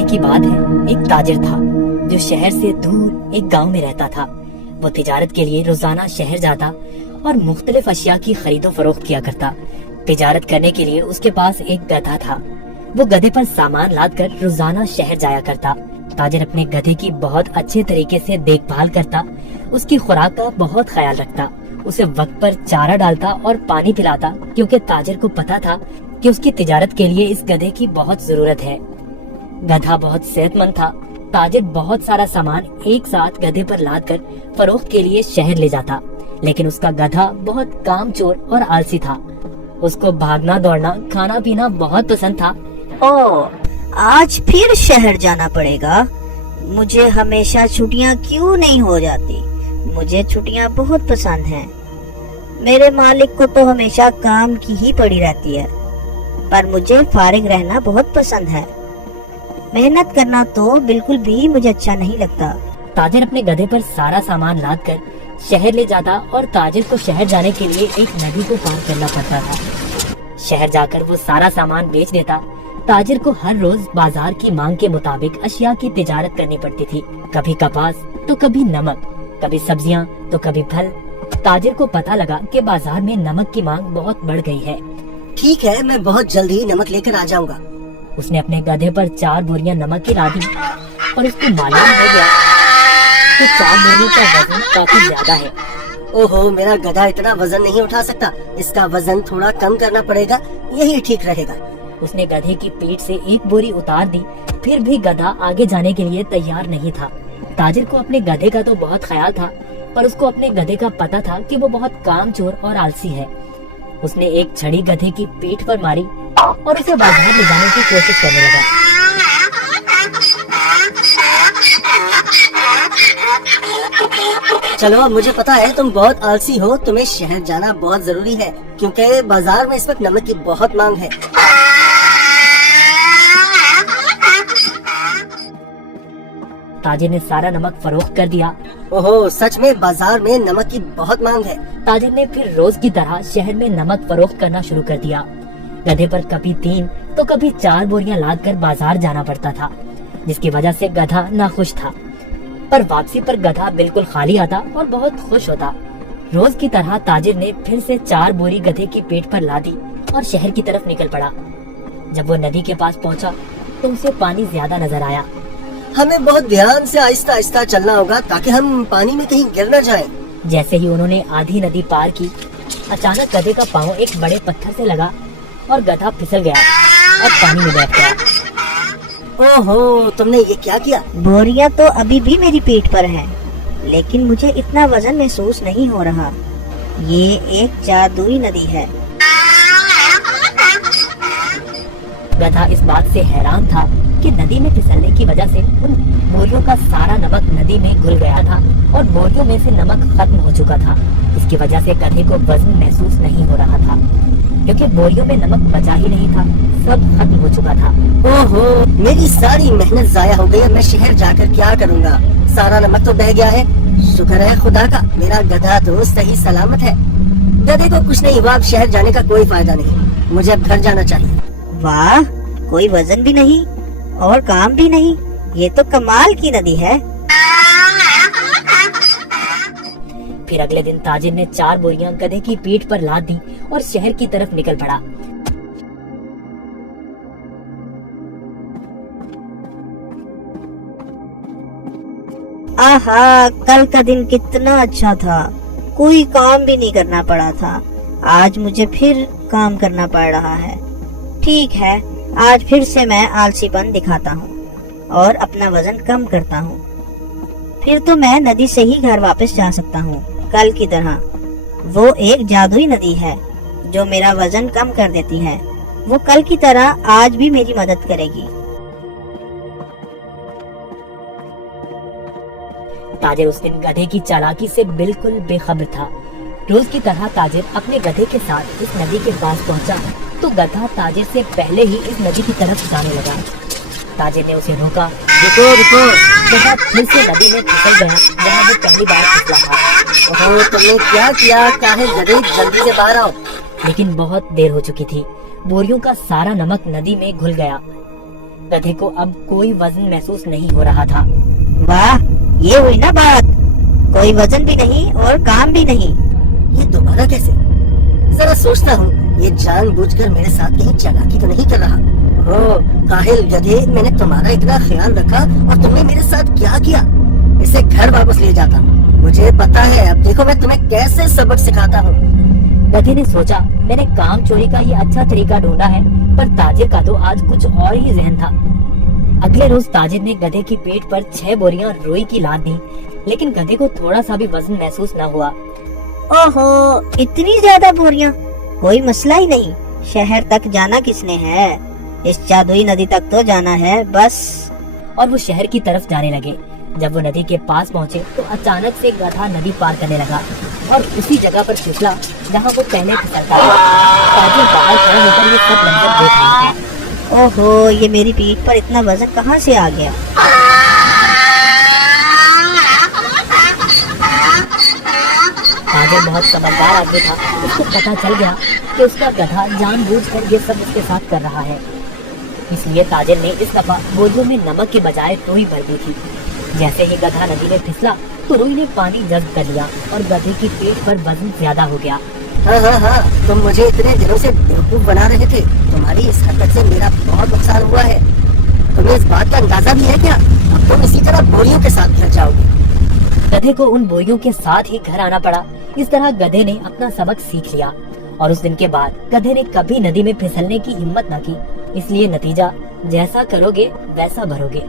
जमाने की बात है, एक ताजिर था जो शहर से दूर एक गांव में रहता था। वो तिजारत के लिए रोजाना शहर जाता और मुख्तलिफ अशिया की खरीदो फरोख्त किया करता। तिजारत करने के लिए उसके पास एक गधा था। वो गधे पर सामान लाद कर रोजाना शहर जाया करता। ताजिर अपने गधे की बहुत अच्छे तरीके से देखभाल करता, उसकी खुराक का बहुत ख्याल रखता, उसे वक्त पर चारा डालता और पानी पिलाता, क्योंकि ताजिर को पता था कि उसकी तिजारत के लिए इस गधे की बहुत जरूरत है। गधा बहुत सेहतमंद था। ताजिर बहुत सारा सामान एक साथ गधे पर लाद कर फरोख्त के लिए शहर ले जाता, लेकिन उसका गधा बहुत कामचोर और आलसी था। उसको भागना दौड़ना खाना पीना बहुत पसंद था। आज फिर शहर जाना पड़ेगा। मुझे हमेशा छुट्टियां क्यों नहीं हो जाती? मुझे छुट्टियां बहुत पसंद हैं। मेरे मालिक को तो हमेशा काम की ही पड़ी रहती है, पर मुझे फारिग रहना बहुत पसंद है। मेहनत करना तो बिल्कुल भी मुझे अच्छा नहीं लगता। ताजिर अपने गधे पर सारा सामान लाद कर शहर ले जाता और ताजिर को शहर जाने के लिए एक नदी को पार करना पड़ता था। शहर जाकर वो सारा सामान बेच देता। ताजिर को हर रोज बाजार की मांग के मुताबिक अशिया की तिजारत करनी पड़ती थी। कभी कपास तो कभी नमक, कभी सब्जियां तो कभी फल। ताजिर को पता लगा कि बाजार में नमक की मांग बहुत बढ़ गई है। ठीक है, मैं बहुत जल्द ही नमक लेकर आ जाऊंगा। उसने अपने गधे पर 4 बोरियां नमक की लादी और उसको मालूम हो गया कि 4 बोरियों का वजन काफी ज्यादा है। ओहो, मेरा गधा इतना वजन नहीं उठा सकता। इसका वजन थोड़ा कम करना पड़ेगा, यही ठीक रहेगा। उसने गधे की पीठ से एक बोरी उतार दी, फिर भी गधा आगे जाने के लिए तैयार नहीं था। ताजिर को अपने गधे का तो बहुत ख्याल था, पर उसको अपने गधे का पता था कि वो बहुत कामचोर और आलसी है। उसने एक छड़ी गधे की पीठ पर मारी और उसे बाजार ले जाने की कोशिश करने लगा। चलो, मुझे पता है तुम बहुत आलसी हो। तुम्हें शहर जाना बहुत जरूरी है, क्योंकि बाजार में इस वक्त नमक की बहुत मांग है। ताजिर ने सारा नमक फरोख्त कर दिया। ओहो, सच में बाजार में नमक की बहुत मांग है। ताजिर ने फिर रोज की तरह शहर में नमक फरोख्त करना शुरू कर दिया। गधे पर कभी 3 तो कभी 4 बोरियां लाद कर बाजार जाना पड़ता था, जिसकी वजह से गधा नाखुश था। पर वापसी पर गधा बिल्कुल खाली आता और बहुत खुश होता। रोज की तरह ताजिर ने फिर से 4 बोरी गधे की पेट पर लादी और शहर की तरफ निकल पड़ा। जब वो नदी के पास पहुंचा तो उसे पानी ज्यादा नजर आया। हमें बहुत ध्यान से आहिस्ता आहिस्ता चलना होगा ताकि हम पानी में कहीं गिर न जाएं। जैसे ही उन्होंने आधी नदी पार की, अचानक गधे का पाँव एक बड़े पत्थर से लगा और गधा फिसल गया और पानी में बैठ गया। ओहो, तुमने ये क्या किया? बोरियां तो अभी भी मेरी पीठ पर हैं, लेकिन मुझे इतना वजन महसूस नहीं हो रहा। ये एक जादुई नदी है। गधा इस बात से हैरान था कि नदी में फिसलने की वजह से उन बोरियों का सारा नमक नदी में घुल गया था और बोरियों में से नमक खत्म हो चुका था। इसकी वजह से गधे को वजन महसूस नहीं हो रहा था, क्योंकि बोरियों में नमक बचा ही नहीं था, सब खत्म हो चुका था। ओहो, मेरी सारी मेहनत जाया हो गई। मैं शहर जाकर क्या करूँगा? सारा नमक तो बह गया है। शुक्र है खुदा का, मेरा गधा तो सही सलामत है। गधे को कुछ नहीं हुआ। अब शहर जाने का कोई फायदा नहीं। मुझे अब घर जाना चाहिए। वाह, कोई वजन भी नहीं और काम भी नहीं। ये तो कमाल की नदी है। फिर अगले दिन ताजिर ने 4 बोरियां गधे की पीठ पर लाद दी और शहर की तरफ निकल पड़ा। आहा, कल का दिन कितना अच्छा था। कोई काम भी नहीं करना पड़ा था। आज मुझे फिर काम करना पड़ रहा है। ठीक है, आज फिर से मैं आलसीपन दिखाता हूँ और अपना वजन कम करता हूँ। फिर तो मैं नदी से ही घर वापस जा सकता हूँ, कल की तरह। वो एक जादुई नदी है जो मेरा वजन कम कर देती है। वो कल की तरह आज भी मेरी मदद करेगी। ताजिर उस दिन गधे की चालाकी से बिल्कुल बेखबर था। रोज की तरह ताजिर अपने गधे के साथ इस नदी के पास पहुंचा तो गधा ताजिर से पहले ही इस नदी की तरफ जाने लगा। ताजिर ने उसे रोका। रुको रुको। गधा फिर से नदी में फिसल गया जहाँ वो पहली बार फिसला था। ओहो, तुमने क्या किया? काहे गधे, जल्दी से बाहर आओ। लेकिन बहुत देर हो चुकी थी। बोरियों का सारा नमक नदी में घुल गया। गधे को अब कोई वजन महसूस नहीं हो रहा था। वाह, ये हुई ना बात, कोई वजन भी नहीं और काम भी नहीं। ये दोबारा कैसे? जरा सोचता हूँ, ये जानबूझकर मेरे साथ कहीं चालाकी तो नहीं कर रहा। ओ काहिल गधे, मैंने तुम्हारा इतना ख्याल रखा और तुमने मेरे साथ क्या किया? इसे घर वापस ले जाता हूँ। मुझे पता है, अब देखो मैं तुम्हें कैसे सबक सिखाता हूँ। गधे ने सोचा, मैंने काम चोरी का ये अच्छा तरीका ढूंढा है, पर ताजिर का तो आज कुछ और ही जहन था। अगले रोज ताजिर ने गधे की पीठ पर 6 बोरियां रुई की लाद दी, लेकिन गधे को थोड़ा सा भी वजन महसूस न हुआ। ओहो, इतनी ज्यादा बोरियां? कोई मसला ही नहीं। शहर तक जाना किसने है? इस जादुई नदी तक तो जाना है बस। और वो शहर की तरफ जाने लगे। जब वो नदी के पास पहुँचे तो अचानक से गधा नदी पार करने लगा और उसी जगह पर फिसला जहाँ वो पहले फिसलता था। ताजिर बाहर खड़े होकर ये सब मंजर देख रहा था। ओहो, ये मेरी पीठ पर इतना वजन कहाँ से आ गया? ताजिर बहुत समझदार आदमी था। उसको पता चल गया कि उसका गधा जानबूझकर ये सब उसके साथ कर रहा है। इसलिए ताजिर ने इस दफा बोरियों में नमक के बजाय रुई भर दी थी। जैसे ही गधा नदी में फिसला तो रुई ने पानी जब्त कर लिया और गधे की पेट पर वजन ज्यादा हो गया। हाँ, तुम मुझे इतने दिनों से बेवकूफ बना रहे थे। तुम्हारी इस हरकत से मेरा बहुत नुकसान हुआ है। तुम्हें इस बात का अंदाजा भी है क्या? अब तुम इसी तरह बोरियों के साथ घर जाओगे। गधे को उन बोरियों के साथ ही घर आना पड़ा। इस तरह गधे ने अपना सबक सीख लिया और उस दिन के बाद गधे ने कभी नदी में फिसलने की हिम्मत न की। इसलिए नतीजा, जैसा करोगे वैसा भरोगे।